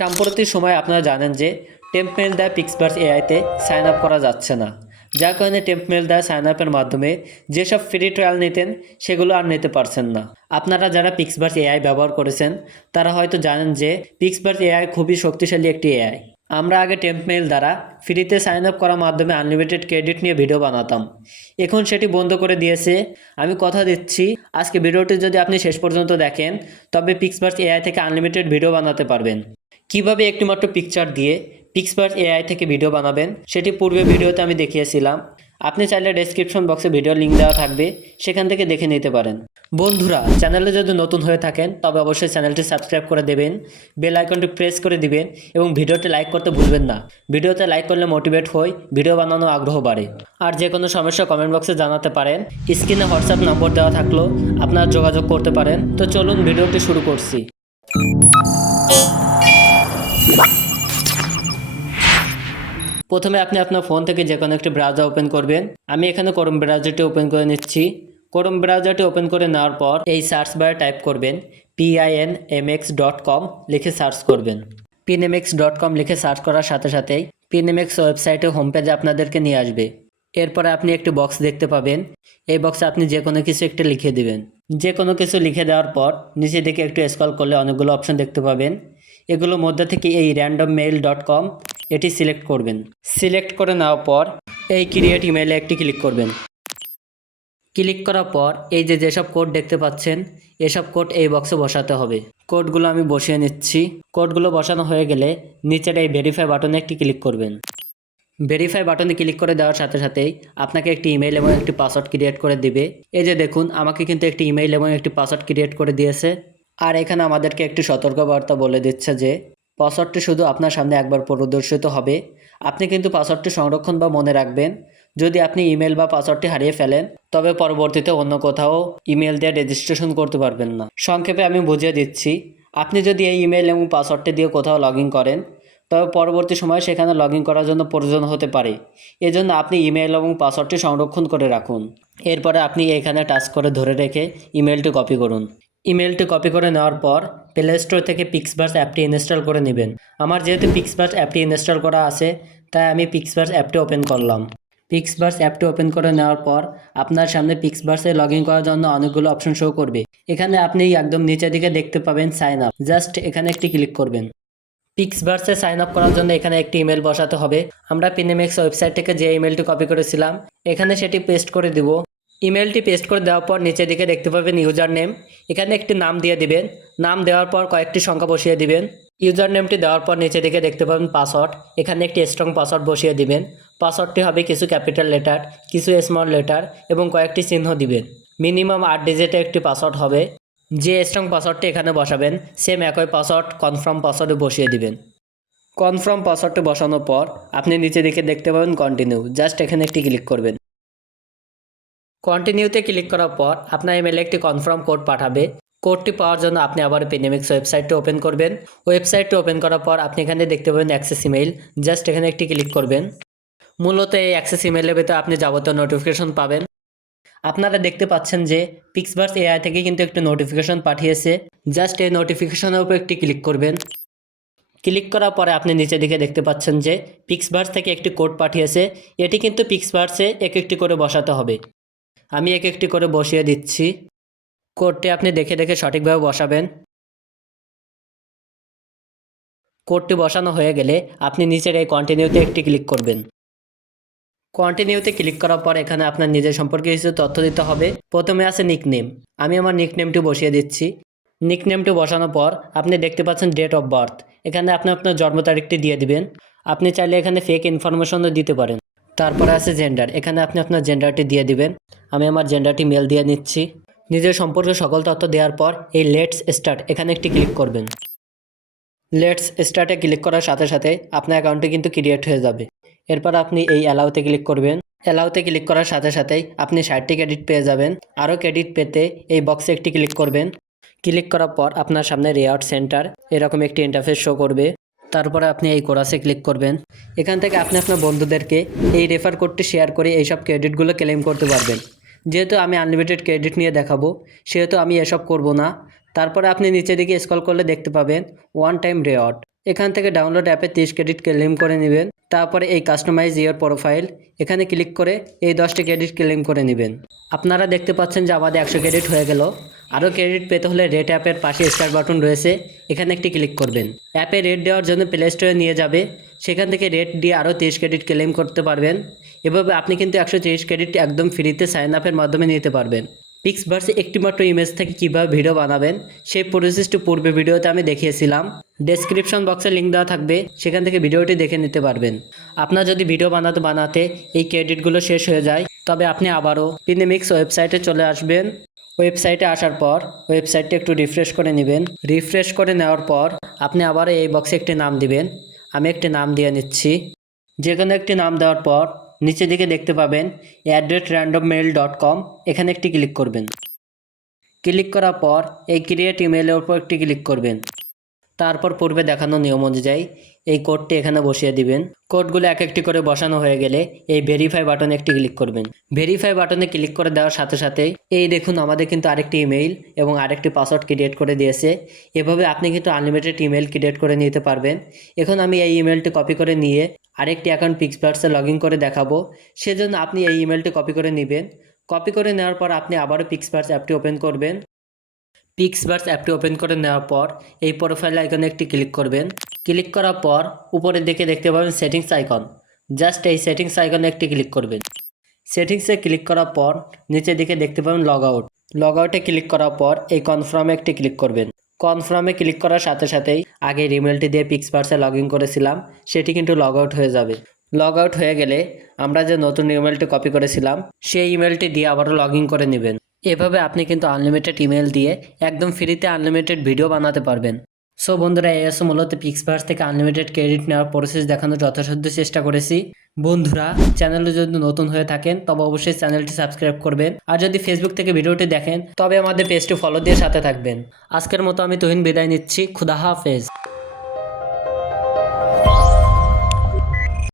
সাম্প্রতিক সময়ে আপনারা জানেন যে টেম্পমেল দ্বারা পিক্সবার্স এআইতে সাইন আপ করা যাচ্ছে না, যার কারণে টেম্পমেল দ্বারা সাইন আপের মাধ্যমে যেসব ফ্রি ট্রায়াল নিতেন সেগুলো আর নিতে পারছেন না। আপনারা যারা পিক্সবার্স এআই ব্যবহার করেছেন তারা হয়তো জানেন যে পিক্সবার্স এআই খুবই শক্তিশালী একটি এআই। আমরা আগে টেম্পমেল দ্বারা ফ্রিতে সাইন আপ করার মাধ্যমে আনলিমিটেড ক্রেডিট নিয়ে ভিডিও বানাতাম, এখন সেটি বন্ধ করে দিয়েছে। আমি কথা দিচ্ছি, আজকে ভিডিওটি যদি আপনি শেষ পর্যন্ত দেখেন তবে পিক্সবার্স এআই থেকে আনলিমিটেড ভিডিও বানাতে পারবেন। কিভাবে একটিমাত্র পিকচার দিয়ে পিক্সবার্স এআই থেকে ভিডিও বানাবেন সেটি পূর্বে ভিডিওতে আমি দেখিয়েছিলাম। আপনি চাইলে ডেসক্রিপশন বক্সে ভিডিওর লিঙ্ক দেওয়া থাকবে, সেখান থেকে দেখে নিতে পারেন। বন্ধুরা, চ্যানেলে যদি নতুন হয়ে থাকেন তবে অবশ্যই চ্যানেলটি সাবস্ক্রাইব করে দেবেন, বেল আইকনটি প্রেস করে দিবেন এবং ভিডিওটি লাইক করতে ভুলবেন না। ভিডিওতে লাইক করলে মোটিভেট হই, ভিডিও বানানোর আগ্রহ বাড়ে। আর যে কোনো সমস্যা কমেন্ট বক্সে জানাতে পারেন। স্ক্রিনে হোয়াটসঅ্যাপ নম্বর দেওয়া থাকলেও আপনারা যোগাযোগ করতে পারেন। তো চলুন ভিডিওটি শুরু করছি। প্রথমে আপনি আপনার ফোন থেকে যে কোনো একটি ব্রাউজার ওপেন করবেন। আমি এখানে ক্রোম ব্রাউজারটি ওপেন করে নিচ্ছি। ক্রোম ব্রাউজারটি ওপেন করে নেওয়ার পর এই সার্চ বারে টাইপ করবেন pinmx.com লিখে সার্চ করবেন। pinmx.com লিখে সার্চ করার সাথে সাথেই পিনএমএক্স ওয়েবসাইটের হোম পেজে আপনাদেরকে নিয়ে আসবে। এরপরে আপনি একটি বক্স দেখতে পাবেন। এই বক্সে আপনি যে কোনো কিছু একটা লিখে দিবেন। যে কোনো কিছু লিখে দেওয়ার পর নিচে দিকে একটু স্ক্রল করলে অনেকগুলো অপশন দেখতে পাবেন। এগুলোর মধ্যে থেকে এই randommail.com এটি সিলেক্ট করবেন। সিলেক্ট করে নেওয়ার পর এই ক্রিয়েট ইমেইলে একটি ক্লিক করবেন। ক্লিক করার পর এই যেসব কোড দেখতে পাচ্ছেন এসব কোড এই বক্সে বসাতে হবে। কোডগুলো আমি বসিয়ে নিচ্ছি। কোডগুলো বসানো হয়ে গেলে নিচের এই ভেরিফাই বাটনে একটি ক্লিক করবেন। ভেরিফাই বাটনে ক্লিক করে দেওয়ার সাথে সাথেই আপনাকে একটি ইমেইল এবং একটি পাসওয়ার্ড ক্রিয়েট করে দিবে। এই যে দেখুন, আমাকে কিন্তু একটি ইমেইল এবং একটি পাসওয়ার্ড ক্রিয়েট করে দিয়েছে। আর এখানে আমাদেরকে একটি সতর্কবার্তা বলে দিচ্ছে যে পাসওয়ার্ডটি শুধু আপনার সামনে একবার প্রদর্শিত হবে। আপনি কিন্তু পাসওয়ার্ডটি সংরক্ষণ বা মনে রাখবেন। যদি আপনি ইমেল বা পাসওয়ার্ডটি হারিয়ে ফেলেন তবে পরবর্তীতে অন্য কোথাও ইমেল দিয়ে রেজিস্ট্রেশন করতে পারবেন না। সংক্ষেপে আমি বুঝিয়ে দিচ্ছি, আপনি যদি এই ইমেল এবং পাসওয়ার্ডটি দিয়ে কোথাও লগ ইন করেন তবে পরবর্তী সময়ে সেখানে লগ ইন করার জন্য প্রয়োজন হতে পারে। এজন্য আপনি ইমেল এবং পাসওয়ার্ডটি সংরক্ষণ করে রাখুন। এরপরে আপনি এখানে টাচ করে ধরে রেখে ইমেলটি কপি করুন। ইমেলটি কপি করে নেওয়ার পর প্লে স্টোর থেকে পিক্সবার্স অ্যাপটি ইনস্টল করে নেবেন। আমার যেহেতু পিক্সবার্স অ্যাপটি ইনস্টল করা আছে তাই আমি পিক্সবার্স অ্যাপটি ওপেন করলাম। পিক্সবার্স অ্যাপটি ওপেন করে নেওয়ার পর আপনার সামনে পিক্সবার্সে লগ ইন করার জন্য অনেকগুলো অপশন শো করবে। এখানে আপনি একদম নিচের দিকে দেখতে পাবেন সাইন আপ। জাস্ট এখানে একটি ক্লিক করবেন। পিক্সবার্সে সাইন আপ করার জন্য এখানে একটি ইমেল বসাতে হবে। আমরা পিনএমএক্স ওয়েবসাইট থেকে যে ইমেলটি কপি করেছিলাম এখানে সেটি পেস্ট করে দিব। ইমেলটি পেস্ট করে দেওয়ার পর নিচের দিকে দেখতে পাবেন ইউজার নেম। এখানে একটি নাম দিয়ে দিবেন। নাম দেওয়ার পর কয়েকটি সংখ্যা বসিয়ে দিবেন। ইউজার নেমটি দেওয়ার পর নিচের দিকে দেখতে পাবেন পাসওয়ার্ড। এখানে একটি স্ট্রং পাসওয়ার্ড বসিয়ে দিবেন। পাসওয়ার্ডটি হবে কিছু ক্যাপিটাল লেটার, কিছু স্মল লেটার এবং কয়েকটি চিহ্ন দিবেন। মিনিমাম 8 ডিজিটের একটি পাসওয়ার্ড হবে। যে স্ট্রং পাসওয়ার্ডটি এখানে বসাবেন সেম একই পাসওয়ার্ড কনফার্ম পাসওয়ার্ডে বসিয়ে দিবেন। কনফার্ম পাসওয়ার্ডটি বসানোর পর আপনি নিচে দিকে দেখতে পাবেন কন্টিনিউ। জাস্ট এখানে একটি ক্লিক করবেন। কন্টিনিউতে ক্লিক করার পর আপনার ইমেলে একটি কনফার্ম কোড পাঠাবে। কোডটি পাওয়ার জন্য আপনি আবার পিনএমএক্স ওয়েবসাইটটি ওপেন করবেন। ওয়েবসাইটটি ওপেন করার পর আপনি এখানে দেখতে পাবেন অ্যাক্সেস ইমেইল। জাস্ট এখানে একটি ক্লিক করবেন। মূলত এই অ্যাক্সেস ইমেইলের ভিতরে আপনি যাবতীয় নোটিফিকেশন পাবেন। আপনারা দেখতে পাচ্ছেন যে পিক্সবার্স এআই থেকে কিন্তু একটি নোটিফিকেশন পাঠিয়েছে। জাস্ট এই নোটিফিকেশনের উপর একটি ক্লিক করবেন। ক্লিক করার পরে আপনি নিচে দিকে দেখতে পাচ্ছেন যে পিক্সবার্স থেকে একটি কোড পাঠিয়েছে। এটি কিন্তু পিক্সবার্সে এক একটি করে বসাতে হবে। আমি এক একটি করে বসিয়ে দিচ্ছি। কোডটি আপনি দেখে দেখে সঠিকভাবে বসাবেন। কোডটি বসানো হয়ে গেলে আপনি নিচের এই কন্টিনিউতে একটি ক্লিক করবেন। কন্টিনিউতে ক্লিক করার পর এখানে আপনার নিজের সম্পর্কে কিছু তথ্য দিতে হবে। প্রথমে আছে নিকনেম। আমি আমার নিকনেমটি বসিয়ে দিচ্ছি। নিকনেমটি বসানোর পর আপনি দেখতে পাচ্ছেন ডেট অফ বার্থ। এখানে আপনি আপনার জন্ম তারিখটি দিয়ে দিবেন। আপনি চাইলে এখানে ফেক ইনফরমেশনও দিতে পারেন। তারপরে আছে জেন্ডার। এখানে আপনি আপনার জেন্ডারটি দিয়ে দিবেন। আমি আমার জেন্ডারটি মেল দিয়ে নিচ্ছি। নিজের সম্পর্কে সকল তথ্য দেওয়ার পর এই লেটস স্টার্ট এখানে একটি ক্লিক করবেন। লেটস স্টার্টে ক্লিক করার সাথে সাথে আপনার অ্যাকাউন্টটি কিন্তু ক্রিয়েট হয়ে যাবে। এরপর আপনি এই অ্যালাউতে ক্লিক করবেন। অ্যালাউতে ক্লিক করার সাথে সাথেই আপনি 60টি ক্রেডিট পেয়ে যাবেন। আরও ক্রেডিট পেতে এই বক্সে একটি ক্লিক করবেন। ক্লিক করার পর আপনার সামনে রিওয়ার্ড সেন্টার এরকম একটি ইন্টারফেস শো করবে। তারপরে আপনি এই কোরাসে ক্লিক করবেন। এখান থেকে আপনি আপনার বন্ধুদেরকে এই রেফার কোডটি শেয়ার করে এইসব ক্রেডিটগুলো ক্লেম করতে পারবেন। যেহেতু আমি আনলিমিটেড ক্রেডিট নিয়ে দেখাবো সেহেতু আমি এসব করব না। তারপরে আপনি নিচের দিকে স্ক্রল করলে দেখতে পাবেন ওয়ান টাইম রিওয়ার্ড। এখান থেকে ডাউনলোড অ্যাপে 30 ক্রেডিট ক্লেম করে নেবেন। তারপরে এই কাস্টমাইজ ইওর প্রোফাইল এখানে ক্লিক করে এই 10টি ক্রেডিট ক্লেম করে নেবেন। আপনারা দেখতে পাচ্ছেন যে আমাদের 100 ক্রেডিট হয়ে গেল। আরও ক্রেডিট পেতে হলে রেট অ্যাপের পাশে স্টার বাটন রয়েছে, এখানে একটি ক্লিক করবেন। অ্যাপে রেট দেওয়ার জন্য প্লে স্টোরে নিয়ে যাবে, সেখান থেকে রেট দিয়ে আরও 30 ক্রেডিট ক্লেম করতে পারবেন। এভাবে আপনি কিন্তু 130 ক্রেডিট একদম ফ্রিতে সাইন আপের মাধ্যমে নিতে পারবেন। পিক্সভার্সে একটিমাত্র ইমেজ থেকে কীভাবে ভিডিও বানাবেন সেই প্রসেসটি পূর্বে ভিডিওতে আমি দেখিয়েছিলাম। ডেসক্রিপশন বক্সে লিঙ্ক দেওয়া থাকবে, সেখান থেকে ভিডিওটি দেখে নিতে পারবেন। আপনার যদি ভিডিও বানাতে এই ক্রেডিটগুলো শেষ হয়ে যায়, তবে আপনি আবারও পিনেমিক্স ওয়েবসাইটে চলে আসবেন। ওয়েবসাইটে আসার পর ওয়েবসাইটটি একটু রিফ্রেশ করে নেবেন। রিফ্রেশ করে নেওয়ার পর আপনি আবারও এই বক্সে একটি নাম দিবেন। আমি একটি নাম দিয়ে নিচ্ছি। যে কোনো একটি নাম দেওয়ার পর নিচে দিকে দেখতে পাবেন @randommail.com, এখানে একটি ক্লিক করবেন। ক্লিক করার পর এই ক্রিয়েট ইমেলের উপর একটি ক্লিক করবেন। তারপর পূর্বে দেখানো নিয়ম অনুযায়ী এই কোডটি এখানে বসিয়ে দিবেন। কোডগুলো এক একটি করে বসানো হয়ে গেলে এই ভেরিফাই বাটনে একটি ক্লিক করবেন। ভেরিফাই বাটনে ক্লিক করে দেওয়ার সাথে সাথেই এই দেখুন আমাদের কিন্তু আরেকটি ইমেইল এবং আরেকটি পাসওয়ার্ড ক্রিয়েট করে দিয়েছে। এভাবে আপনি কিন্তু আনলিমিটেড ইমেল ক্রিয়েট করে নিতে পারবেন। এখন আমি এই ইমেলটি কপি করে নিয়ে আরেকটি অ্যাকাউন্ট পিক্সভার্সে লগ ইন করে দেখাবো। সেজন্য আপনি এই ইমেলটি কপি করে নেবেন। কপি করে নেওয়ার পর আপনি আবারও পিক্সভার্স অ্যাপটি ওপেন করবেন। পিক্সভার্স অ্যাপটি ওপেন করে নেওয়ার পর এই প্রোফাইল আইকনে একটি ক্লিক করবেন। ক্লিক করার পর উপরের দিকে দেখতে পাবেন সেটিংস আইকন, জাস্ট এই সেটিংস আইকনে একটি ক্লিক করবেন। সেটিংসে ক্লিক করার পর নিচের দিকে দেখতে পাবেন লগ আউট। লগ আউটে ক্লিক করার পর এই কনফার্মে একটি ক্লিক করবেন। কনফার্মে ক্লিক করার সাথে সাথেই আগে ইমেলটি দিয়ে পিক্সভার্সে লগ ইন করেছিলাম সেটি কিন্তু লগ আউট হয়ে যাবে। লগ আউট হয়ে গেলে আমরা যে নতুন ইমেলটি কপি করেছিলাম সেই ইমেলটি দিয়ে আবারও লগ ইন করে নেবেন। এভাবে আপনি কিন্তু আনলিমিটেড ইমেল দিয়ে একদম ফ্রিতে আনলিমিটেড ভিডিও বানাতে পারবেন। সো বন্ধুরা, এই আছে মূলত পিক্সভার্স থেকে আনলিমিটেড ক্রেডিট নেওয়ার প্রসেস দেখানোর যথাসাধ্য চেষ্টা করেছি। বন্ধুরা, চ্যানেলে যদি নতুন হয়ে থাকেন তবে অবশ্যই চ্যানেলটি সাবস্ক্রাইব করবেন। আর যদি ফেসবুক থেকে ভিডিওটি দেখেন তবে আমাদের পেজটি ফলো দিয়ে সাথে থাকবেন। আজকের মতো আমি তুহিন বিদায় নিচ্ছি। খুদা হাফেজ।